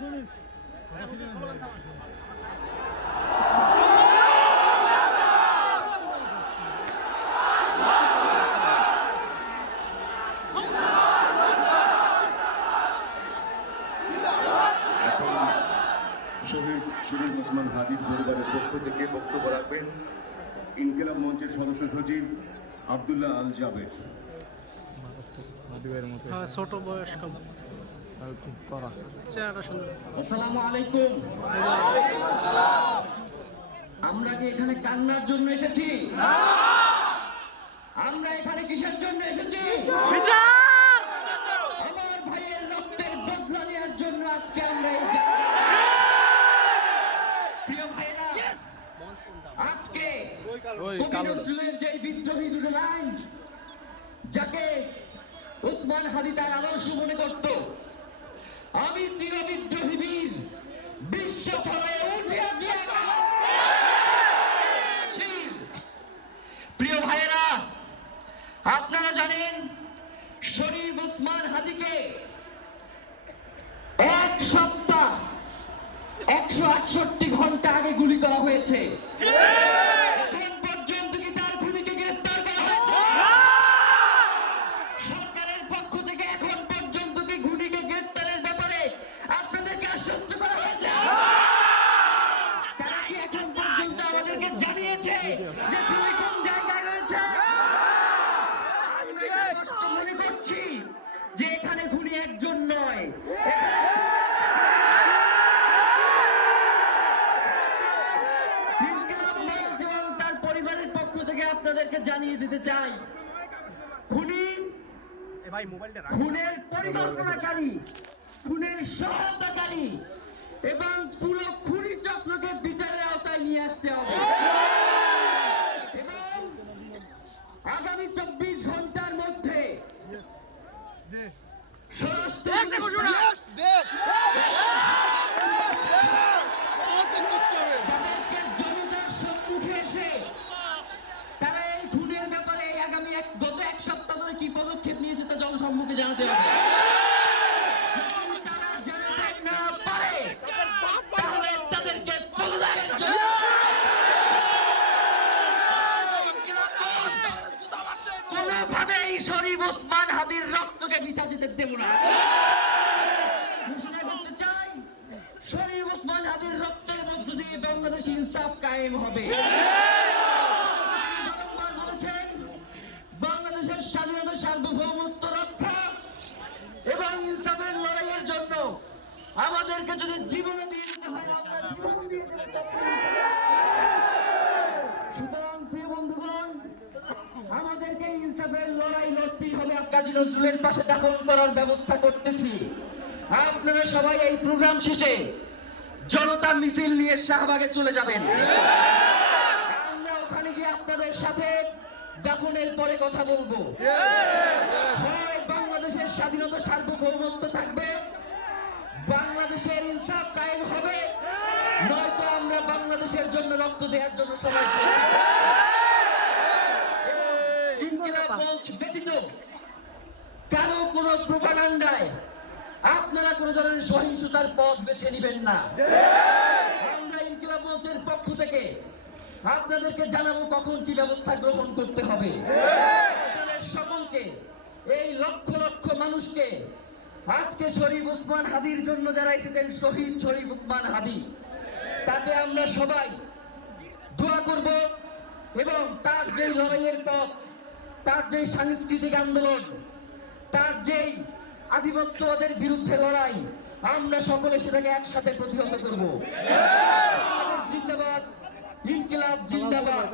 শহীদ শরীফ ওসমান হাদির পরিবারের পক্ষ থেকে বক্তব্য রাখবেন ইনকিলাব মঞ্চের সদস্য সচিব আব্দুল্লাহ আল জাবেদ। ছোট বয়স্ক আসসালামু আলাইকুম। আমরা কি এখানে কান্নার জন্য এসেছি? আমরা এখানে কিসের জন্য এসেছি? আমার ভাইয়ের রক্তের বদলা নেওয়ার জন্য আজকে আমরা এই প্রিয় ভাইরা, আজকে কবি নজরুলের যে বিদ্রোহী দুটো লাইন, যাকে ওসমান হাদি তার আদর্শ মনে করত, আমি চির বিদ্রোহী বীর বিশ্ব ছড়ায় উঠে আছি। প্রিয় ভাইয়েরা, আপনারা জানেন শরীফ ওসমান হাদিকে এক সপ্তাহ 168 ঘন্টা আগে গুলি করা হয়েছে। এখন পর্যন্ত কি তার খুনিকে গ্রেফতার করা হয়েছে? সরকারের পক্ষ থেকে এখন পর্যন্ত কি খুনিকে গ্রেফতারের ব্যাপারে আপনাদেরকে আশ্বস্ত করা হয়েছে? তারা কি এখন পর্যন্ত আমাদেরকে জানিয়েছে যে খুনি কোন জায়গায় রয়েছে? আমরা মনে করছি যে এখানে খুনি একজন নয়, আপনাদেরকে জানিয়ে দিতে চাই, খুনের পরিকল্পনাকারী, খুনের সহায়তাকারী এবং পুরো খুনি চক্রকে বিচারের আওতায় নিয়ে আসতে হবে এবং আগামী 24 ঘন্টার মধ্যে তাদেরকে জনতার সম্মুখে এসে তারা এই খুনের ব্যাপারে আগামী গত এক সপ্তাহ ধরে কি পদক্ষেপ নিয়েছে তা জনসম্মুখে জানাতে হবে। যদি তারা জানাতে না পারে তাহলে তাদেরকে পদত্যাগের জন্য কোনোভাবেই শরীফ ওসমান হাদির রক্তকে বৃথা যেতে দেব না। ঘোষণা করতে চাই, শরীফ ওসমান হাদির রক্তের মধ্য দিয়ে বাংলাদেশ ইনসাফ কায়েম হবে। বাংলাদেশের স্বাধীনতা, সার্বভৌমত্ব রক্ষা এবং ইনসাফের লড়াইয়ের জন্য আমাদেরকে যদি জীবন দিয়ে দিতে হয়, আমরা জীবন দিয়ে দিতে পারি। সুতরাং প্রিয় বন্ধুগণ, আমাদেরকে ইনসাফের লড়াই লড়তেই হবে। কাজী নজরুলের পাশে দাফন করার ব্যবস্থা করতেছি। আপনারা সবাই এই প্রোগ্রাম শেষে জনতা মিছিল নিয়ে শাহবাগে চলে যাবেন। আমরা ওখানে গিয়ে আপনাদের সাথে দাফনের পরে কথা বলবো। বাংলাদেশের স্বাধীনতা, সার্বভৌমত্ব থাকবে, বাংলাদেশের ইনসাফ কায়েম হবে, নয়তো আমরা বাংলাদেশের জন্য রক্ত দেওয়ার জন্য সবাই ইনকিলাব মঞ্চ ব্যতীত কারো কোনো প্রোপাগান্ডায় আপনারা কোনো ধরনের সহিংসতার পথ বেছে নেবেন না। আমরা ইনকিলাব মঞ্চের পক্ষ থেকে আপনাদেরকে জানাবো কখন কি ব্যবস্থা গ্রহণ করতে হবে। আপনাদের সকলকে, এই লক্ষ লক্ষ মানুষকে, আজকে শরীফ ওসমান হাদির জন্য যারা এসেছেন, শহীদ শরীফ ওসমান হাদি, তাকে আমরা সবাই দোয়া করব এবং তার যে লড়াইয়ের পথ, তার যে সাংস্কৃতিক আন্দোলন, তার যেই আধিপত্যবাদের বিরুদ্ধে লড়াই, আমরা সকলে সেটাকে একসাথে প্রতিহত করব। জিন্দাবাদ, ইনকিলাব জিন্দাবাদ।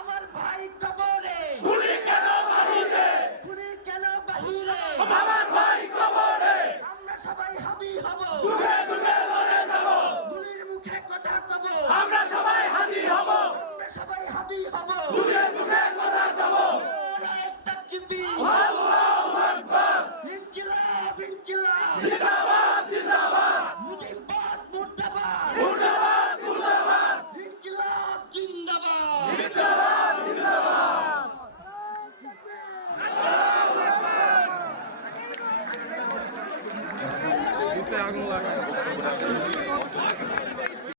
আমার ভাই কবরে, খুনি কেন আগুন লাগায়